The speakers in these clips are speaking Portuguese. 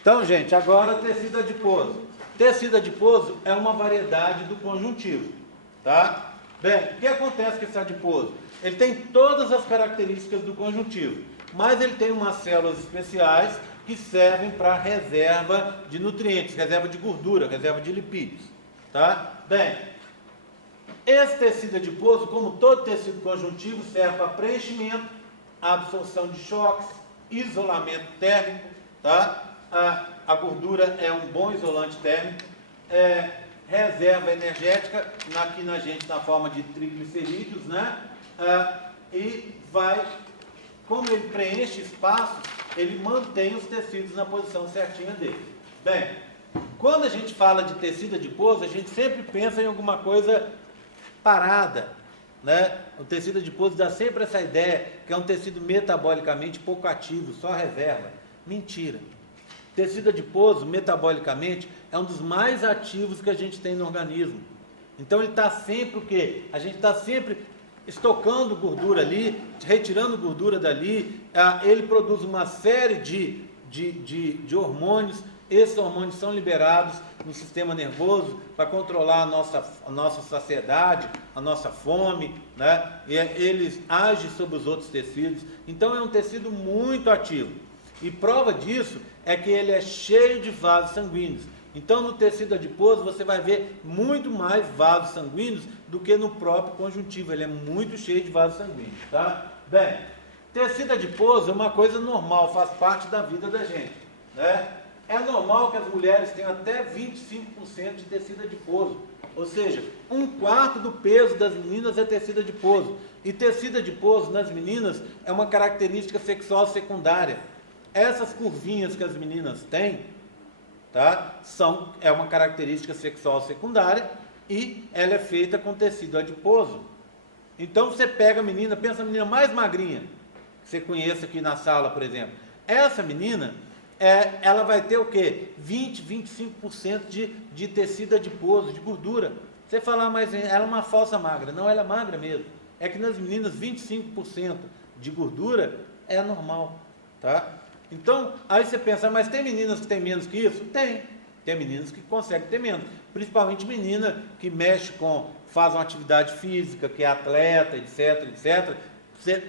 Então, gente, agora tecido adiposo. Tecido adiposo é uma variedade do conjuntivo, tá? Bem, o que acontece com esse adiposo? Ele tem todas as características do conjuntivo, mas ele tem umas células especiais que servem para reserva de nutrientes, reserva de gordura, reserva de lipídios, tá? Bem, esse tecido adiposo, como todo tecido conjuntivo, serve para preenchimento, absorção de choques, isolamento térmico, tá? A gordura é um bom isolante térmico, reserva energética, aqui na gente na forma de triglicerídeos, né? E vai, como ele preenche espaços, ele mantém os tecidos na posição certinha dele. Bem, quando a gente fala de tecido adiposo, a gente sempre pensa em alguma coisa parada, né? O tecido adiposo dá sempre essa ideia que é um tecido metabolicamente pouco ativo, só reserva. Mentira. Tecido adiposo, metabolicamente, é um dos mais ativos que a gente tem no organismo. Então ele está sempre o quê? A gente está sempre estocando gordura ali, retirando gordura dali, ele produz uma série de hormônios. Esses hormônios são liberados no sistema nervoso para controlar a nossa saciedade, a nossa fome, né? E eles agem sobre os outros tecidos. Então é um tecido muito ativo. E prova disso é que ele é cheio de vasos sanguíneos. Então no tecido adiposo você vai ver muito mais vasos sanguíneos do que no próprio conjuntivo. Ele é muito cheio de vasos sanguíneos, tá? Bem, tecido adiposo é uma coisa normal, faz parte da vida da gente, né? É normal que as mulheres tenham até 25% de tecido adiposo. Ou seja, 1/4 do peso das meninas é tecido adiposo. E tecido adiposo nas meninas é uma característica sexual secundária. Essas curvinhas que as meninas têm, tá? É uma característica sexual secundária e ela é feita com tecido adiposo. Então você pega a menina, pensa a menina mais magrinha, que você conhece aqui na sala, por exemplo. Essa menina, ela vai ter o quê? 20, 25% de tecido adiposo, de gordura. Você fala, mas ela é uma falsa magra. Não, ela é magra mesmo. É que nas meninas 25% de gordura é normal, tá? Então, aí você pensa, mas tem meninas que tem menos que isso? Tem. Tem meninas que conseguem ter menos. Principalmente menina que mexe faz uma atividade física, que é atleta, etc, etc.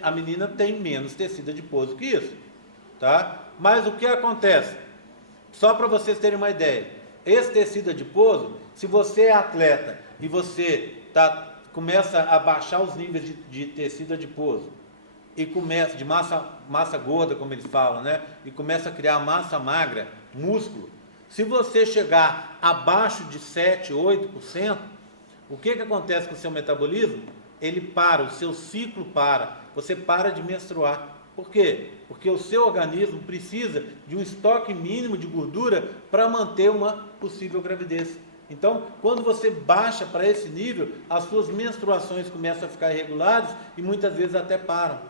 A menina tem menos tecido adiposo que isso, tá? Mas o que acontece? Só para vocês terem uma ideia, esse tecido adiposo, se você é atleta e você começa a baixar os níveis de tecido adiposo, e começa de massa gorda, como eles falam, né? E começa a criar massa magra, músculo. Se você chegar abaixo de 7, 8%, o que acontece com o seu metabolismo? Ele para, o seu ciclo para, você para de menstruar. Por quê? Porque o seu organismo precisa de um estoque mínimo de gordura para manter uma possível gravidez. Então, quando você baixa para esse nível, as suas menstruações começam a ficar irregulares e muitas vezes até param.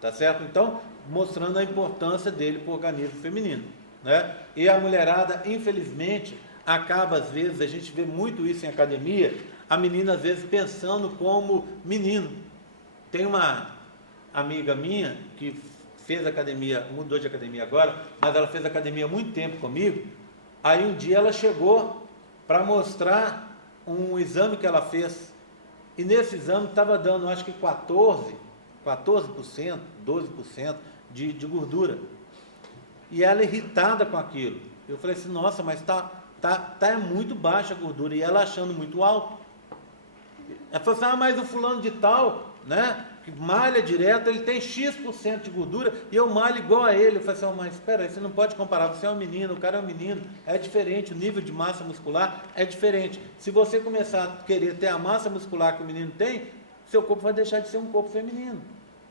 Tá certo? Então, mostrando a importância dele para o organismo feminino, né? E a mulherada, infelizmente, acaba às vezes, a gente vê muito isso em academia, a menina às vezes pensando como menino. Tem uma amiga minha que fez academia, mudou de academia agora, mas ela fez academia há muito tempo comigo. Aí um dia ela chegou para mostrar um exame que ela fez, e nesse exame estava dando, acho que 14%, 12% de gordura. E ela irritada com aquilo. Eu falei assim, nossa, mas tá muito baixa a gordura. E ela achando muito alto. Ela falou assim, mas o fulano de tal, né, que malha direto, ele tem X% de gordura e eu malho igual a ele. Eu falei assim, mas espera aí, você não pode comparar, você é um menino, o cara é um menino, é diferente, o nível de massa muscular é diferente. Se você começar a querer ter a massa muscular que o menino tem, seu corpo vai deixar de ser um corpo feminino,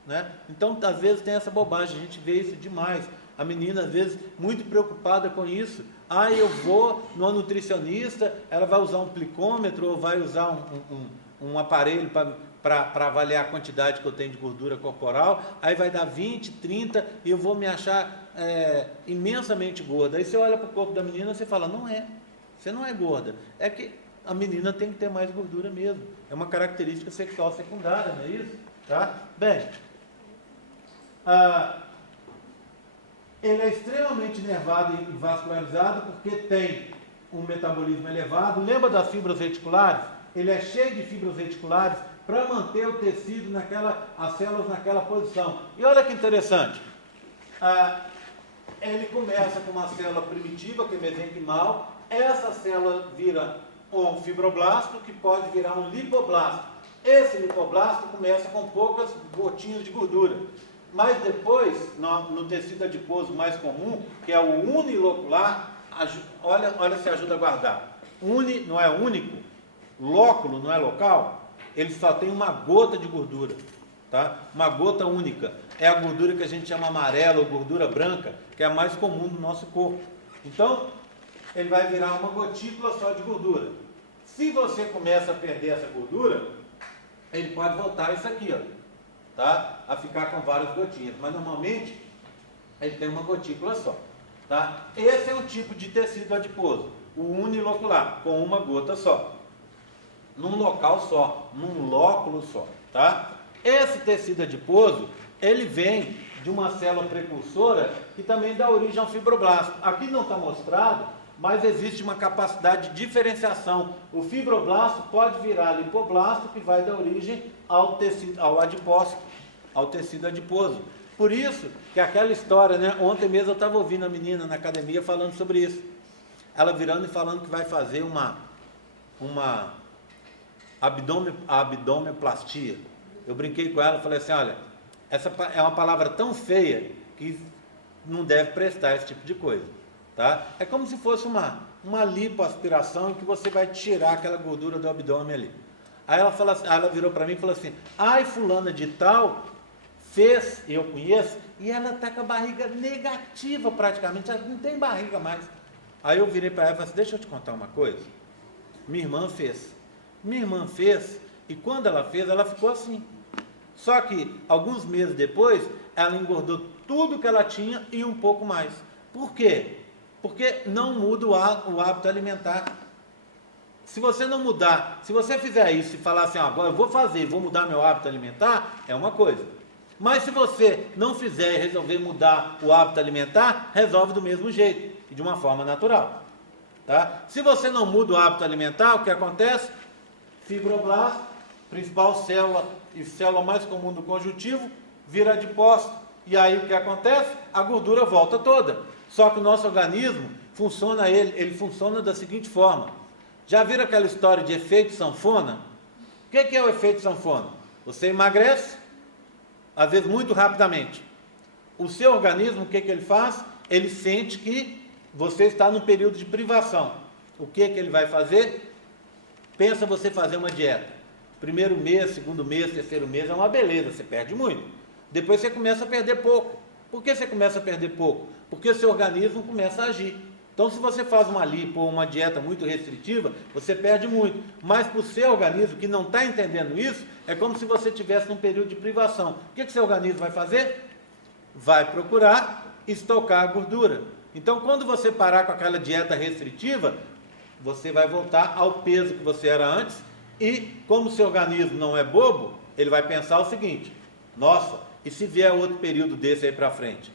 né? Então, às vezes tem essa bobagem, a gente vê isso demais. A menina, às vezes, muito preocupada com isso. Eu vou numa nutricionista, ela vai usar um glicômetro ou vai usar um aparelho para avaliar a quantidade que eu tenho de gordura corporal, aí vai dar 20, 30 e eu vou me achar imensamente gorda. Aí você olha para o corpo da menina e você fala, não é, você não é gorda, é que a menina tem que ter mais gordura mesmo, é uma característica sexual secundária, não é isso? Tá? Bem, Ele é extremamente nervado e vascularizado porque tem um metabolismo elevado. Lembra das fibras reticulares? Ele é cheio de fibras reticulares para manter o tecido as células naquela posição. E olha que interessante. Ele começa com uma célula primitiva, que é mesenquimal. Essa célula vira um fibroblasto, que pode virar um lipoblasto. Esse lipoblasto começa com poucas gotinhas de gordura. Mas depois, no tecido adiposo mais comum, que é o unilocular, olha se ajuda a guardar. Uni não é único, lóculo não é local, ele só tem uma gota de gordura, tá? Uma gota única. É a gordura que a gente chama amarela ou gordura branca, que é a mais comum no nosso corpo. Então, ele vai virar uma gotícula só de gordura. Se você começa a perder essa gordura, ele pode voltar a isso aqui, ó. Tá? A ficar com várias gotinhas, mas normalmente ele tem uma gotícula só, tá? Esse é um tipo de tecido adiposo, o unilocular, com uma gota só, num local só, num lóculo só, tá? Esse tecido adiposo, ele vem de uma célula precursora que também dá origem ao fibroblasto. Aqui não está mostrado, mas existe uma capacidade de diferenciação. O fibroblasto pode virar lipoblasto, que vai dar origem ao adipócito, ao tecido adiposo. Por isso que aquela história, né? Ontem mesmo eu estava ouvindo a menina na academia falando sobre isso. Ela virando e falando que vai fazer uma abdominoplastia. Eu brinquei com ela, falei assim, olha, essa é uma palavra tão feia que não deve prestar esse tipo de coisa. Tá? É como se fosse uma lipoaspiração em que você vai tirar aquela gordura do abdômen ali. Aí ela virou para mim e falou assim, ai, fulana de tal fez, eu conheço, e ela está com a barriga negativa praticamente, ela não tem barriga mais. Aí eu virei para ela e falei assim, deixa eu te contar uma coisa. Minha irmã fez, e quando ela fez, ela ficou assim. Só que, alguns meses depois, ela engordou tudo que ela tinha e um pouco mais. Por quê? Porque não muda o hábito alimentar. Se você não mudar, se você fizer isso e falar assim, agora eu vou mudar meu hábito alimentar, é uma coisa. Mas se você não fizer e resolver mudar o hábito alimentar, resolve do mesmo jeito e de uma forma natural. Tá? Se você não muda o hábito alimentar, o que acontece? Fibroblasto, principal célula e célula mais comum do conjuntivo, vira adipócito. E aí o que acontece? A gordura volta toda. Só que o nosso organismo funciona, ele funciona da seguinte forma. Já viram aquela história de efeito sanfona? O que é o efeito sanfona? Você emagrece, às vezes muito rapidamente. O seu organismo, o que ele faz? Ele sente que você está num período de privação. O que ele vai fazer? Pensa você fazer uma dieta. Primeiro mês, segundo mês, terceiro mês é uma beleza, você perde muito. Depois você começa a perder pouco. Por que você começa a perder pouco? Porque o seu organismo começa a agir. Então, se você faz uma lipo ou uma dieta muito restritiva, você perde muito. Mas para o seu organismo, que não está entendendo isso, é como se você estivesse num período de privação. O que o seu organismo vai fazer? Vai procurar estocar a gordura. Então, quando você parar com aquela dieta restritiva, você vai voltar ao peso que você era antes. E, como o seu organismo não é bobo, ele vai pensar o seguinte, nossa, e se vier outro período desse aí para frente?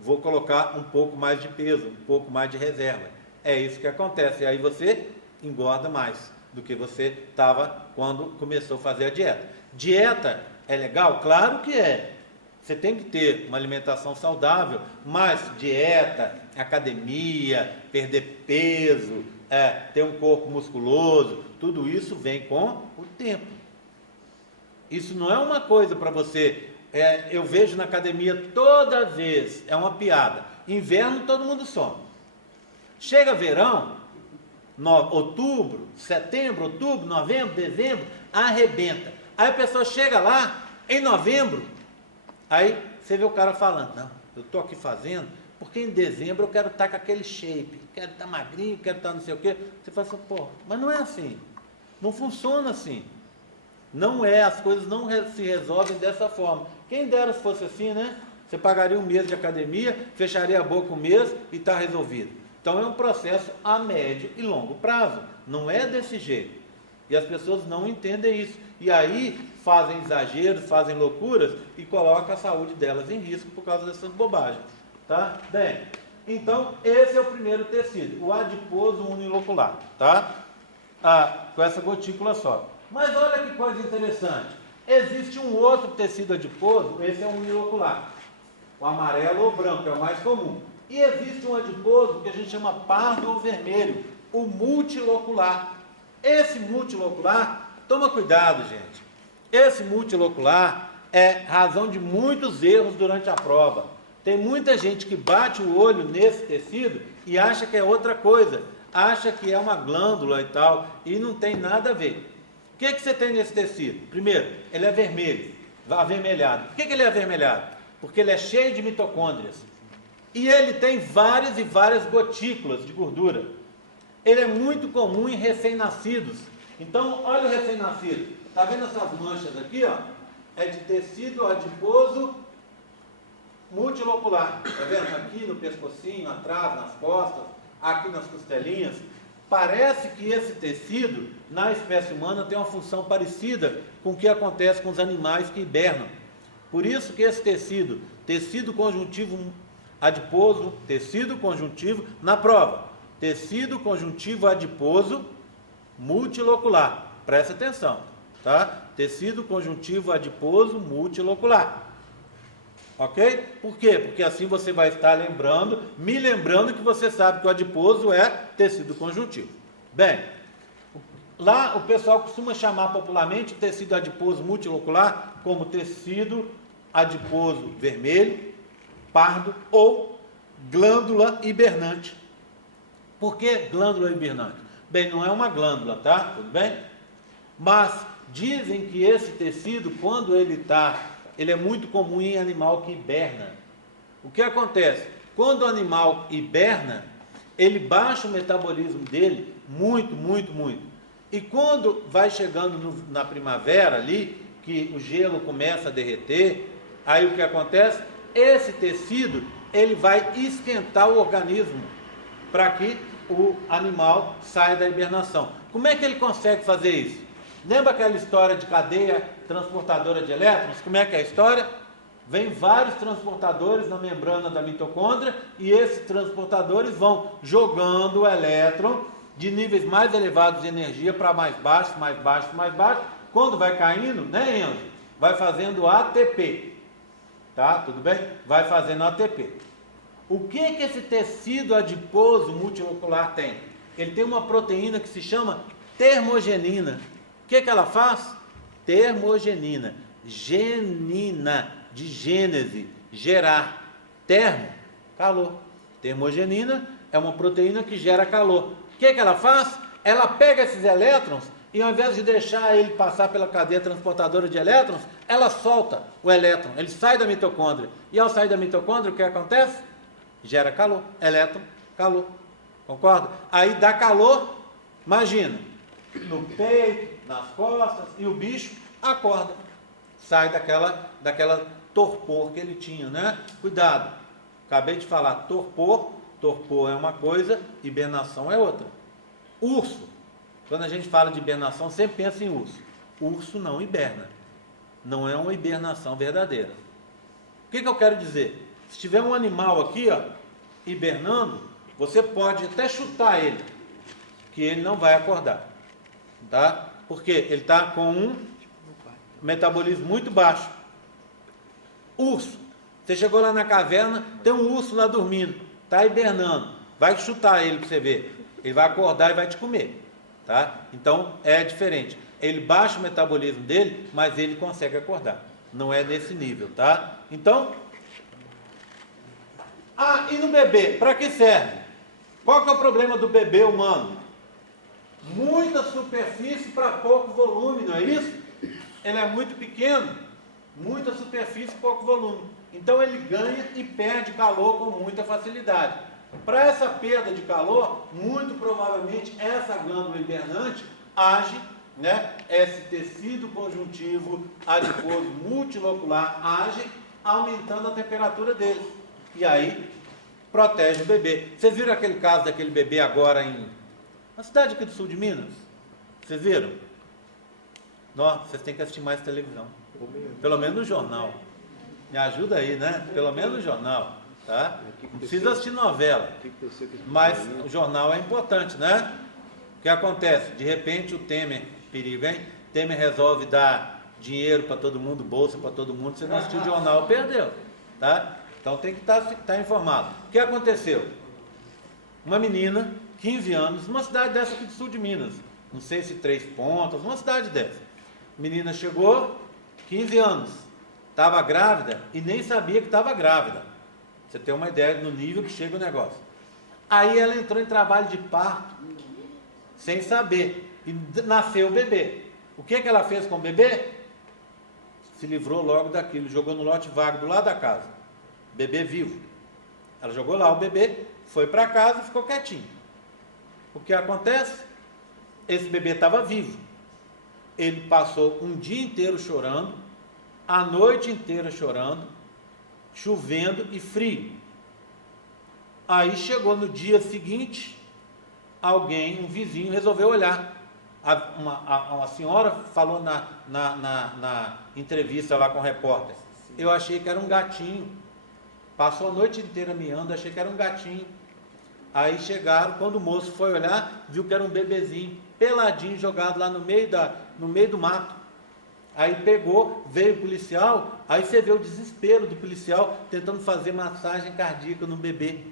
Vou colocar um pouco mais de peso, um pouco mais de reserva. É isso que acontece. E aí você engorda mais do que você estava quando começou a fazer a dieta. Dieta é legal? Claro que é. Você tem que ter uma alimentação saudável, mas dieta, academia, perder peso, ter um corpo musculoso, tudo isso vem com o tempo. Isso não é uma coisa para você... eu vejo na academia toda vez, é uma piada, inverno todo mundo some, chega verão, outubro, setembro, outubro, novembro, dezembro, arrebenta, aí a pessoa chega lá, em novembro, aí você vê o cara falando, não, eu estou aqui fazendo, porque em dezembro eu quero estar com aquele shape, quero estar magrinho, quero estar não sei o quê, você fala assim, pô, mas não é assim, não funciona assim. Não é, as coisas não se resolvem dessa forma. Quem dera se fosse assim, né? Você pagaria um mês de academia, fecharia a boca um mês e está resolvido. Então é um processo a médio e longo prazo. Não é desse jeito. E as pessoas não entendem isso. E aí fazem exageros, fazem loucuras e colocam a saúde delas em risco por causa dessas bobagens. Tá? Bem, então esse é o primeiro tecido, o adiposo unilocular, tá? Com essa gotícula só. Mas olha que coisa interessante, existe um outro tecido adiposo, esse é o unilocular, o amarelo ou branco, é o mais comum. E existe um adiposo que a gente chama pardo ou vermelho, o multilocular. Esse multilocular, toma cuidado, gente, esse multilocular é razão de muitos erros durante a prova. Tem muita gente que bate o olho nesse tecido e acha que é outra coisa, acha que é uma glândula e tal, e não tem nada a ver. O que você tem nesse tecido? Primeiro, ele é vermelho, avermelhado. Por que ele é avermelhado? Porque ele é cheio de mitocôndrias. E ele tem várias e várias gotículas de gordura. Ele é muito comum em recém-nascidos. Então, olha o recém-nascido. Está vendo essas manchas aqui, ó? É de tecido adiposo multilocular. Está vendo? Aqui no pescocinho, atrás, nas costas, aqui nas costelinhas. Parece que esse tecido, na espécie humana, tem uma função parecida com o que acontece com os animais que hibernam. Por isso que esse tecido, tecido conjuntivo adiposo, tecido conjuntivo, na prova, tecido conjuntivo adiposo multilocular. Presta atenção, tá? Tecido conjuntivo adiposo multilocular. Ok? Por quê? Porque assim você vai estar lembrando, me lembrando que você sabe que o adiposo é tecido conjuntivo. Bem, lá o pessoal costuma chamar popularmente o tecido adiposo multilocular como tecido adiposo vermelho, pardo ou glândula hibernante. Por que glândula hibernante? Bem, não é uma glândula, tá? Tudo bem? Mas dizem que esse tecido, quando ele é muito comum em animal que hiberna. O que acontece? Quando o animal hiberna, ele baixa o metabolismo dele muito, muito, muito. E quando vai chegando na primavera ali, que o gelo começa a derreter, aí o que acontece? Esse tecido, ele vai esquentar o organismo para que o animal saia da hibernação. Como é que ele consegue fazer isso? Lembra aquela história de cadeia transportadora de elétrons? Como é que é a história? Vem vários transportadores na membrana da mitocôndria e esses transportadores vão jogando o elétron de níveis mais elevados de energia para mais baixos, mais baixos, mais baixos. Quando vai caindo, né, Enzo? Vai fazendo ATP. Tá? Tudo bem? Vai fazendo ATP. O que esse tecido adiposo multilocular tem? Ele tem uma proteína que se chama termogenina. O que ela faz? Termogenina. Genina, de gênese, gerar. Termo, calor. Termogenina é uma proteína que gera calor. O que ela faz? Ela pega esses elétrons e ao invés de deixar ele passar pela cadeia transportadora de elétrons, ela solta o elétron, ele sai da mitocôndria. E ao sair da mitocôndria, o que acontece? Gera calor, elétron, calor. Concorda? Aí dá calor, imagina, no peito, nas costas, e o bicho acorda. Sai daquela torpor que ele tinha, né? Cuidado, acabei de falar torpor é uma coisa, hibernação é outra. Urso, quando a gente fala de hibernação, sempre pensa em urso. Urso não hiberna, não é uma hibernação verdadeira. O que eu quero dizer? Se tiver um animal aqui, ó, hibernando, você pode até chutar ele, que ele não vai acordar, tá? Porque ele está com um metabolismo muito baixo. Urso, você chegou lá na caverna, tem um urso lá dormindo, está hibernando, vai chutar ele para você ver, ele vai acordar e vai te comer, tá? Então é diferente, ele baixa o metabolismo dele, mas ele consegue acordar, não é nesse nível, tá? Então, e no bebê, para que serve? Qual que é o problema do bebê humano? Muita superfície para pouco volume, não é isso? Ele é muito pequeno, muita superfície, pouco volume. Então ele ganha e perde calor com muita facilidade. Para essa perda de calor, muito provavelmente essa glândula hibernante age, né? Esse tecido conjuntivo adiposo multilocular age aumentando a temperatura dele. E aí protege o bebê. Vocês viram aquele caso daquele bebê agora na cidade aqui do sul de Minas? Vocês viram? Nossa, vocês têm que assistir mais televisão. Pelo menos no jornal. Me ajuda aí, né? Pelo menos no jornal. tá? Não precisa assistir novela, mas o jornal é importante, né? O que acontece? De repente o Temer, perigo, hein? Temer resolve dar dinheiro para todo mundo, bolsa para todo mundo, você não assistiu o jornal, perdeu, tá? Então tem que estar informado. O que aconteceu? Uma menina, 15 anos, numa cidade dessa aqui do sul de Minas, não sei se 3 Pontas, uma cidade dessa. Menina chegou, 15 anos, estava grávida e nem sabia que estava grávida. Você tem uma ideia do nível que chega o negócio. Aí ela entrou em trabalho de parto, sem saber, e nasceu o bebê. O que ela fez com o bebê? Se livrou logo daquilo, jogou no lote vago do lado da casa. Bebê vivo. Ela jogou lá o bebê, foi para casa e ficou quietinho. O que acontece? Esse bebê estava vivo. Ele passou um dia inteiro chorando, a noite inteira chorando, chovendo e frio. Aí chegou no dia seguinte, alguém, um vizinho, resolveu olhar. Uma senhora falou na entrevista lá com o repórter: eu achei que era um gatinho. Passou a noite inteira miando, achei que era um gatinho. Aí chegaram, quando o moço foi olhar, viu que era um bebezinho, peladinho, jogado lá no meio do mato. Aí pegou, veio o policial, aí você vê o desespero do policial tentando fazer massagem cardíaca no bebê.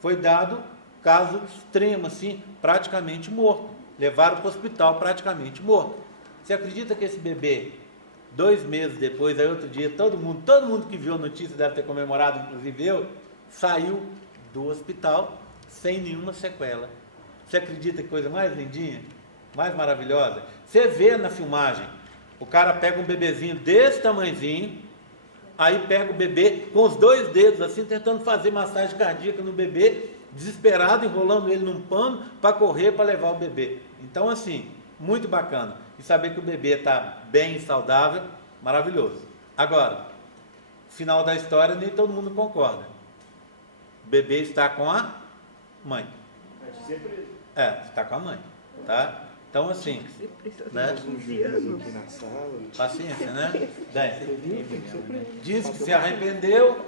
Foi dado caso extremo, assim, praticamente morto. Levaram para o hospital praticamente morto. Você acredita que esse bebê, 2 meses depois, aí outro dia, todo mundo que viu a notícia deve ter comemorado, inclusive eu, saiu do hospital sem nenhuma sequela. Você acredita que coisa mais lindinha? Mais maravilhosa? Você vê na filmagem, o cara pega um bebezinho desse tamanhozinho, aí pega o bebê com os 2 dedos assim, tentando fazer massagem cardíaca no bebê, desesperado, enrolando ele num pano para correr, para levar o bebê. Então, assim, muito bacana. E saber que o bebê está bem, saudável, maravilhoso. Agora, final da história, nem todo mundo concorda. O bebê está com a mãe. Está com a mãe, tá? Então, assim, né? Paciência, né? Diz que se arrependeu,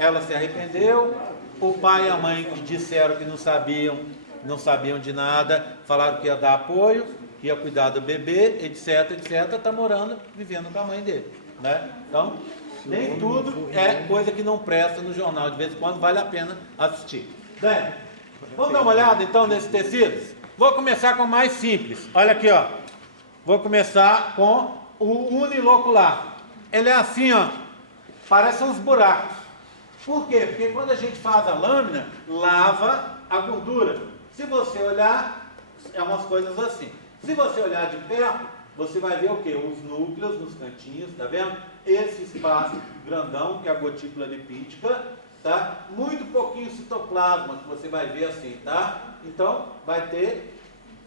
ela se arrependeu, o pai e a mãe que disseram que não sabiam de nada, falaram que ia dar apoio, que ia cuidar do bebê, etc, está morando, vivendo com a mãe dele, né? Então, nem tudo é coisa que não presta no jornal, de vez em quando vale a pena assistir. Bem, vamos dar uma olhada então nesses tecidos? Vou começar com o mais simples. Olha aqui, ó. Vou começar com o unilocular. Ele é assim, ó. Parece uns buracos. Por quê? Porque quando a gente faz a lâmina, lava a gordura. Se você olhar, é umas coisas assim. Se você olhar de perto, você vai ver o quê? Os núcleos nos cantinhos, tá vendo? Esse espaço grandão, que é a gotícula lipídica, tá? Muito pouquinho citoplasma, que você vai ver assim, tá? Então, vai ter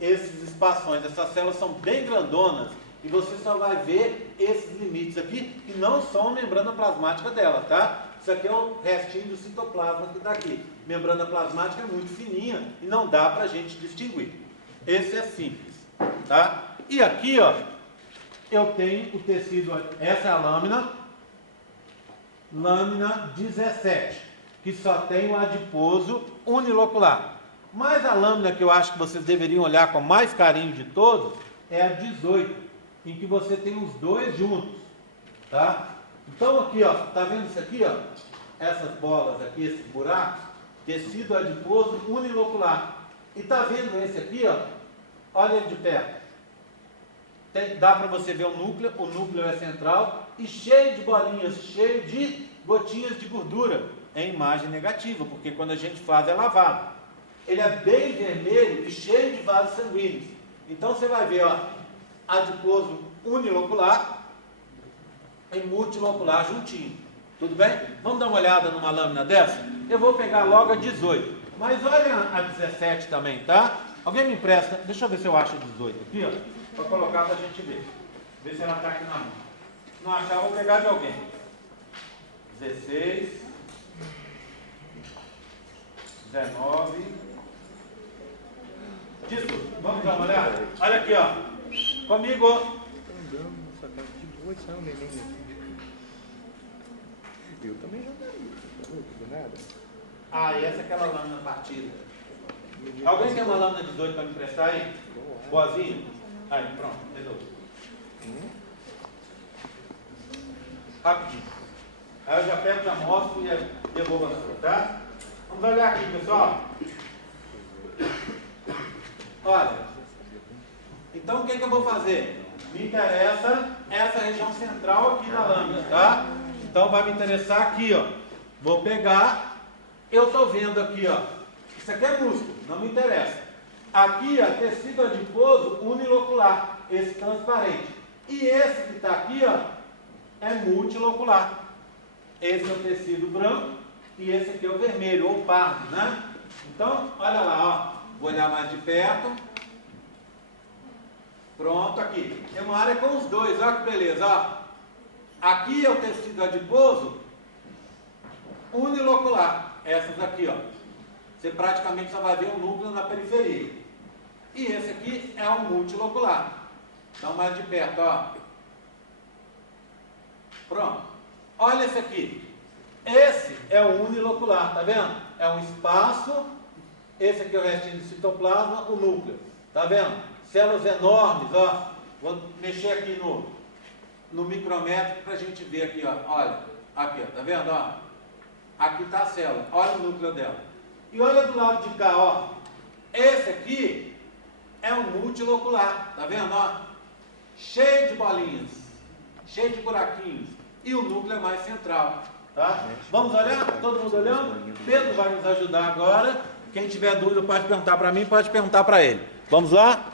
esses espações, essas células são bem grandonas, e você só vai ver esses limites aqui, que não são a membrana plasmática dela, tá? Isso aqui é o restinho do citoplasma que está aqui. Membrana plasmática é muito fininha, e não dá para a gente distinguir. Esse é simples, tá? E aqui, ó, eu tenho o tecido, essa é a lâmina 17, que só tem o adiposo unilocular. Mas a lâmina que eu acho que vocês deveriam olhar com mais carinho de todos é a 18, em que você tem os 2 juntos, tá? Então aqui, ó, tá vendo isso aqui, ó? Essas bolas aqui, esses buracos, tecido adiposo unilocular. E tá vendo esse aqui, ó? Olha ele de perto. Dá para você ver o núcleo é central e cheio de bolinhas, cheio de gotinhas de gordura. É imagem negativa, porque quando a gente faz é lavado. Ele é bem vermelho e cheio de vasos sanguíneos. Então você vai ver, ó, adiposo unilocular e multilocular juntinho. Tudo bem? Vamos dar uma olhada numa lâmina dessa? Eu vou pegar logo a 18. Mas olha a 17 também, tá? Alguém me empresta? Deixa eu ver se eu acho a 18 aqui, ó. Para colocar para a gente ver. Ver se ela está aqui na mão. Se não achar, eu vou pegar de alguém. 16. 19. 18. Vamos dar uma olhada? Olha aqui, ó. Comigo. Eu também já daria. Ah, e essa é aquela lâmina partida. Alguém tem uma lâmina 18 para me emprestar aí? Boazinha? Aí, pronto, resolvi. Rapidinho. Aí eu já pego, já mostro e devolvo a sua, tá? Vamos olhar aqui, pessoal. Olha. Então, o que eu vou fazer? Me interessa essa região central aqui da lâmina, tá? Então, vai me interessar aqui, ó. Vou pegar, eu estou vendo aqui, ó. Isso aqui é músculo, não me interessa. Aqui, ó, tecido adiposo unilocular, esse transparente. E esse que está aqui, ó, é multilocular. Esse é o tecido branco e esse aqui é o vermelho, ou pardo, né? Então, olha lá, ó. Vou olhar mais de perto. Pronto, aqui. Tem uma área com os dois, olha que beleza, ó. Aqui é o tecido adiposo unilocular. Essas aqui, ó. Você praticamente só vai ver o núcleo na periferia. E esse aqui é o multilocular. Então, mais de perto, ó. Pronto. Olha esse aqui. Esse é o unilocular, tá vendo? É um espaço. Esse aqui é o restinho do citoplasma, o núcleo. Tá vendo? Células enormes, ó. Vou mexer aqui no micrométrico para a gente ver aqui, ó. Olha, aqui, ó. Tá vendo, ó? Aqui está a célula. Olha o núcleo dela. E olha do lado de cá, ó. Esse aqui é um multilocular. Tá vendo, ó? Cheio de bolinhas. Cheio de buraquinhos. E o núcleo é mais central. Tá? Vamos olhar? Todo mundo olhando? Pedro vai nos ajudar agora. Quem tiver dúvida pode perguntar para mim, pode perguntar para ele. Vamos lá?